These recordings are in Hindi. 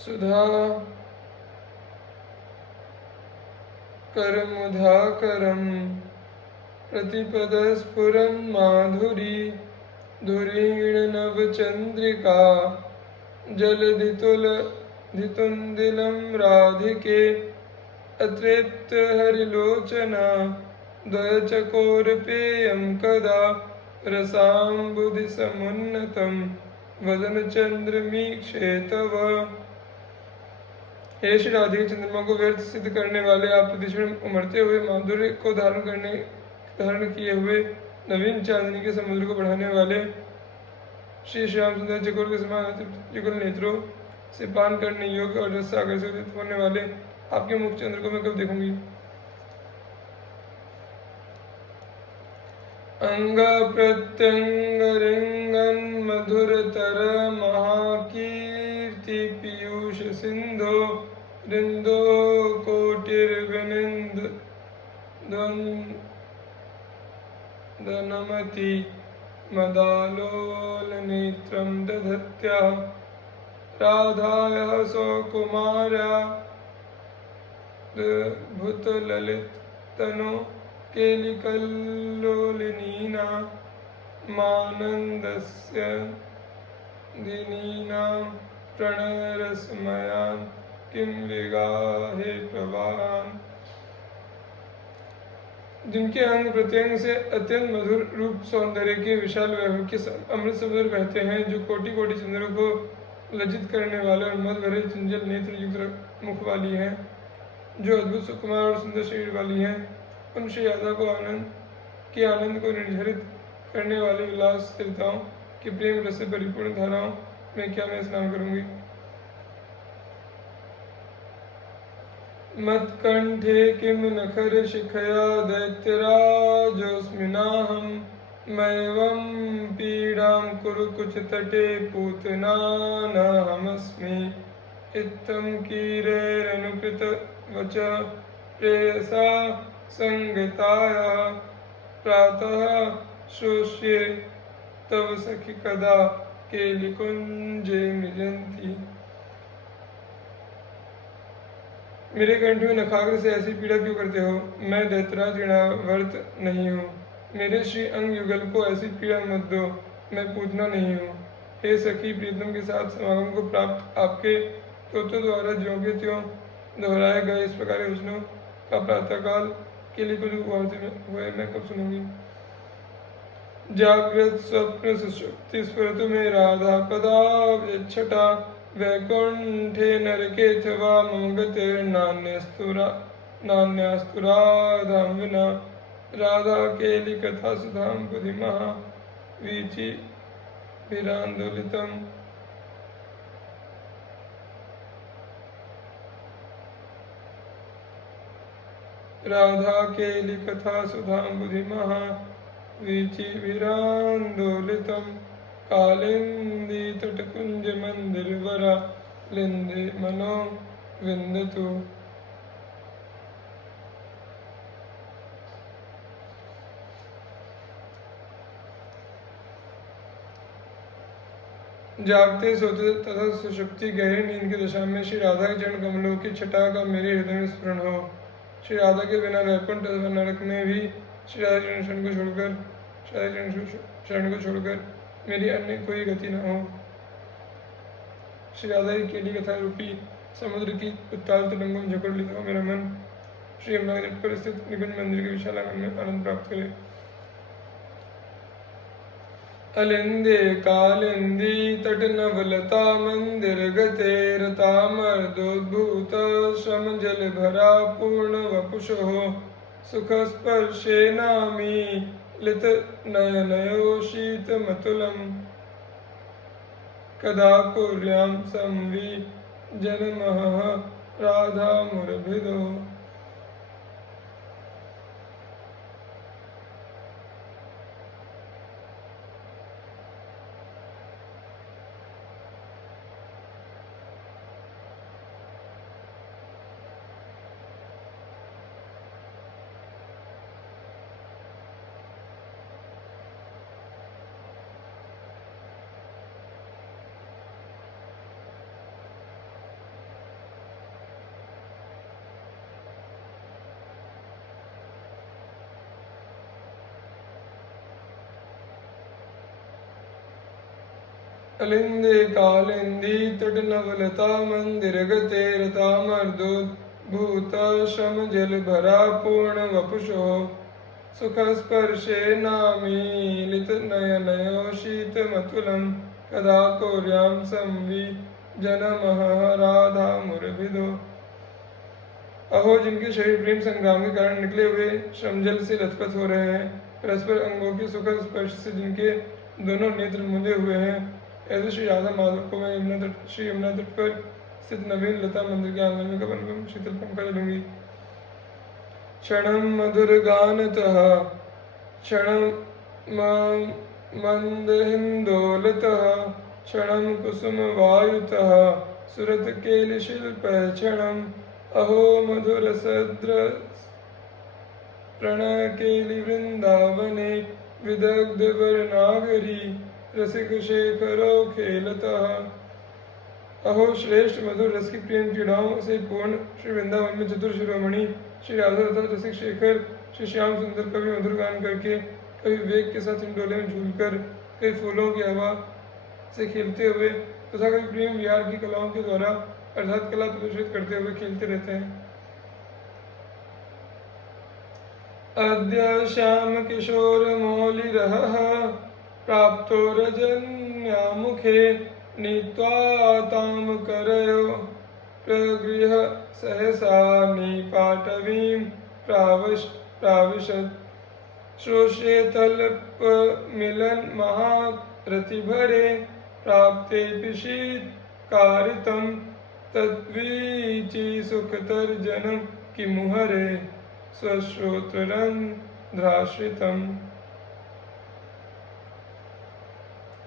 सुधा करमुधाकरं प्रतिपदस्फुरन् माधुरी धुरीण नवचन्द्रिका जलधितुन्दिलं राधिके अतृप्त हरिलोचना द्वयचकोरपेयं कदा रसाम्बुधिसमुन्नतं वदनचन्द्रमीक्षे तव। हे श्री राधिका, चंद्रमा को व्यर्थ सिद्ध करने वाले आप प्रतिक्षण उमड़ते हुए माधुर्य को धारण किए हुए नवीन चांदनी के समुद्र को बढ़ाने वाले श्री श्याम सुंदर चकोर के समान युगल नेत्रों से पान करने योग्य और रस से आकर्षित होने वाले आपके मुख चंद्र को मैं कब देखूंगी। अंग प्रत्यंग रिंगन मधुरतर महाकीर्ति पीयूष सिंधो रिंदो कोटिर्विनिंद द्वनमति मदालोल नेत्रं दधत्या राधायाः सौकुमार्या भूतललिततनो केलिकल्लोलिनीना मानन्दस्य दिनीनां प्रणयरसमयान् किं विगाहे प्रवाहान्। जिनके अंग प्रत्यंग से अत्यंत मधुर रूप सौंदर्य के विशाल वैभव के अमृत समुद्र बहते हैं, जो कोटि कोटि चंद्रों को लज्जित करने वाले और मद भरे चंचल नेत्र युक्त मुख वाली हैं, जो अद्भुत सुकुमार और सुंदर शरीर वाली हैं, उन श्री राधा को आनंद को निर्झरित करने वाली विलास देवताओं के प्रेम रस से परिपूर्ण धाराओं में क्या मैं स्नान करूंगी। मत्कंठे किम नखर शिखया दैत्यराजोऽस्मिनाहं मैवं पीडां कुरु कुछ तटे पूतना नाहमस्मि। इत्थं कीरैरनुकृत वच प्रेयसा संगताया प्रातः श्रोष्ये तव सखि कदा केलिकुंजे मृजन्ति। मेरे कंठ में नखाग्र से ऐसी पीड़ा क्यों करते हो? मैं दैत्यराज ऋणावर्त नहीं हूँ। मेरे श्री अंग युगल को ऐसी पीड़ा मत दो, मैं पूतना नहीं हूँ। हे सखी, प्रीतम के साथ समागम को प्राप्त आपके तोतों द्वारा ज्यों के त्यों दोहराए गए इस प्रकार वचनों का प्रातःकाल के लिए कुछ हुए मैं कब सुनूंगी। जागृत स्वप्न सुषुप्ति स्फुरतु में राधा पदाव्यच्छटा वैकुंठे नरकेऽथवा मम गतिर्नान्यास्तु राधां विना। राधा केली कथा सुधां बुधिमः वीचिभिरान्दोलितम्। राधा केली कथा सुधां बुधिमः वीचिभिरान्दोलितं। कालिंदी तटकुंज मंदिरवरा लिंदे मनो विंदतु। जागते सोते तथा सुषुप्ति गहरी नींद की दशा में श्री राधा के चरण कमलों की छटा का मेरे हृदय में स्मरण हो। श्री राधा के बिना वैकुंठ अथवा नरक में भी श्री राधा चरण को छोड़कर मेरी अन्य कोई गति न हो। श्री राधा की केली कथा रूपी समुद्र की उत्ताल तरंगों में जकड़ लेता हो मेरा मन श्री यमुना के तट पर स्थित निकुंज मंदिर के विशाल आंगन में आनंद प्राप्त करे। अलिंदे कालिंदी तट नवलता मंदिर गते रतामर्दोद्भूत श्रम जल भरा पूर्ण वपुषो सुख स्पर्शे नामी लित नयनयो शीतमतुलम्। कदा कुर्यां संविजनमहः राधा मुरभिदो। अलिंदे कालिंदी तटनवलता मंदिर गते रतामर्दोद्भूत श्रम जल भरा पूर्ण वपुषो सुख स्पर्शे नामीलित नयनयो शीतमतुलं कदा कौर्यां संवि जनमः राधा मुरभिदो। अहो जिनके शरीर प्रेम संग्राम के कारण निकले हुए श्रमजल से लथपथ हो रहे हैं, परस्पर अंगों की सुखद स्पर्श से जिनके दोनों नेत्र मुंदे हुए हैं, ऐसे श्री राधा माधव को मैं श्री यमुना तट पर स्थित नवीन लता मंदिर के आंगन में कब अनुपम शीतल पंकज लूंगी। क्षणं मधुर गानतः क्षणं मंदहिंदोलतः क्षणं कुसुम वायुतः सुरत केल शिल्प क्षणं अहो मधुर सद्र प्रणय केलि वृंदावने विदग्ध वरनागरी रसिक शेखरो खेलतः। अहो श्रेष्ठ मधुर रस की प्रेम क्रीड़ाओं से पूर्ण श्री वृंदावन में चतुर शिरोमणि श्री राधा तथा रसिक शेखर श्री श्याम सुंदर कभी मधुर गान करके, कभी वेग के साथ हिंडोले में झूलकर, कभी फूलों की हवा से खेलते हुए तथा कभी प्रेम विहार की कलाओं के द्वारा अर्थात कला प्रदर्शित करते हुए खेलते रहते हैं। अद्य श्याम किशोर मौलिरहः प्राप्तो रजन्यामुखे नीत्वा तां करयो प्रगृह्य सहसा निपाटवीं प्राविशत् श्रोष्ये तल्पमिलन महारतिभरे प्राप्ते पिशीत्कारितं तद्वीची सुखतर्जनं किमुहरे स्वश्रोत्ररन्ध्राश्रितम्।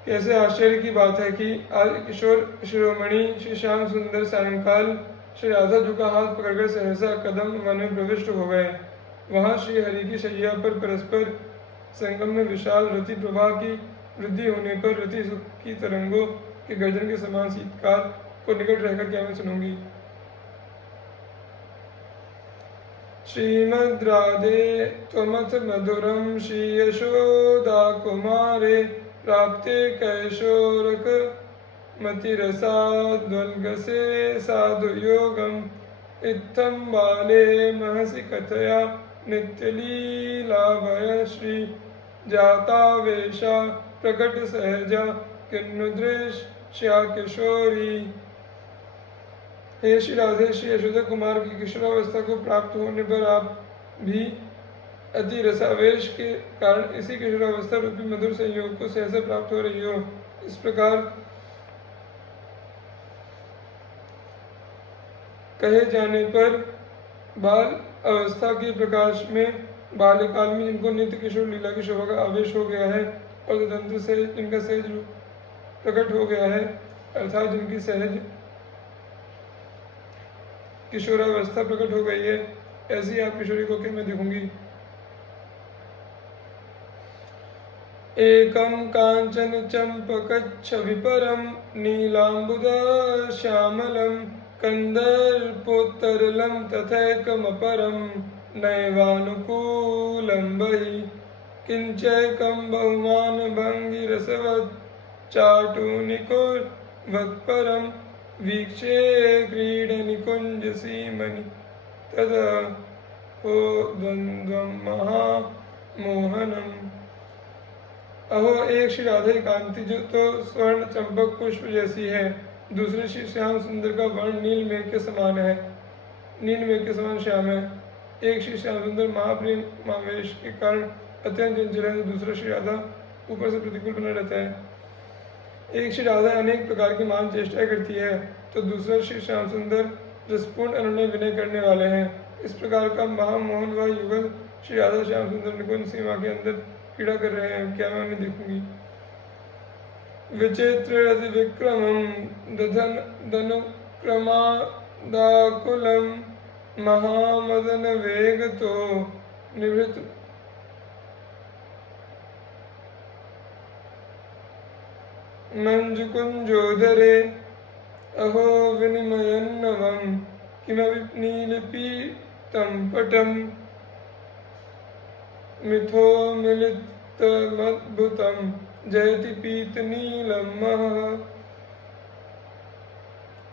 कैसे आश्चर्य की बात है कि आज किशोर शिरोमणि श्री श्याम सुंदर सायंकाल श्री राधा जी का हाथ पकड़कर सहसा कदम वन में प्रविष्ट हो गए। वहां श्री हरि की शैया पर परस्पर संगम में विशाल रति प्रवाह की वृद्धि होने पर रति सुख की तरंगों के गर्जन के समान शीतकाल को निकट रहकर क्या मैं सुनूंगी। श्रीमद् राधे त्वमथ मधुरम श्री यशोदा कुमारे प्राप्ते कैशोरक मतिरसाद्वल्गसे साधु योगम इत्थं बाले महसि कथया नित्यलीलाभय श्री जातावेशा प्रकट सहजा किन्नुदृश्या किशोरी। हे श्री राधे, श्री यशोदा कुमार की किशोरावस्था को प्राप्त होने पर आप भी अति रसावेश के कारण इसी किशोरावस्था रूपी मधुर संयोग को सहसा प्राप्त हो रही हो। इस प्रकार कहे जाने पर बाल अवस्था के प्रकाश में बाल्यकाल में जिनको नित्य किशोर लीला की शोभा का आवेश हो गया है और तदंतर से जिनका सहज रूप प्रकट हो गया है, अर्थात जिनकी सहज किशोरावस्था प्रकट हो गई है, ऐसी आप किशोरी को मैं देखूंगी। एकं कांचन चंपकच्छविपरं नीलांबुद श्यामलं कंदर्पोत्तरलं तथैकमपरं नैवानुकूलं बहि किंचैकं बहुमान भंगिरसवत् चाटुनिकोर्वत्परं वीक्षे क्रीडनिकुञ्जसीमनि तदा हो द्वन्द्वं महामोहनम्। अहो एक श्री राधा की कांति जो तो स्वर्ण चंपक पुष्प जैसी है, दूसरे श्री श्याम सुंदर का वर्ण नील मेघ के समान है, नील मेघ के समान श्याम है। एक श्री श्याम सुंदर महाप्रेम महावेश के कारण अत्यंत चंचल है, तो दूसरा श्री राधा ऊपर से प्रतिकूल बना रहता है। एक श्री राधा अनेक प्रकार की मान चेष्टाएं करती है, तो दूसरा श्री श्याम सुंदर रसपूर्ण अनन्य विनय करने वाले हैं। इस प्रकार का महामोहन व युगल श्री राधा श्याम सुंदर निकुंज सीमा के अंदर पीड़ा कर रहे हैं, क्या मैं उन्हें देखूंगी। विचित्र रति विक्रमं दधन दनुक्रमादाकुलं महामदन वेगतो निभृत मंजुकुंजोदरे अहो विनिमयन्नवं किमपि नीलपीतं पटं मिथो मिलितमद्भुतं जयति पीतनीलमः।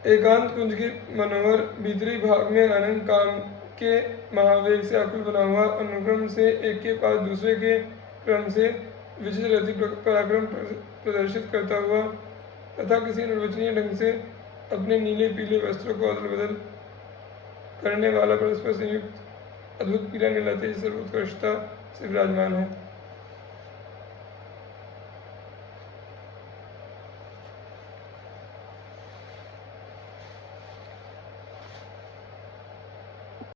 एकांत कुंज के मनोहर भीतरी भाग में अनंत काम के महावेग से आकुल बना हुआ, अनुक्रम से एक के बाद दूसरे के क्रम से विचित्र अति पराक्रम प्रदर्शित करता हुआ तथा किसी निर्वचनीय ढंग से अपने नीले पीले वस्त्रों को अदल बदल करने वाला परस्पर संयुक्त अद्भुत पीला नीला तेज सर्वोत्कृष्टता से विराजमान है।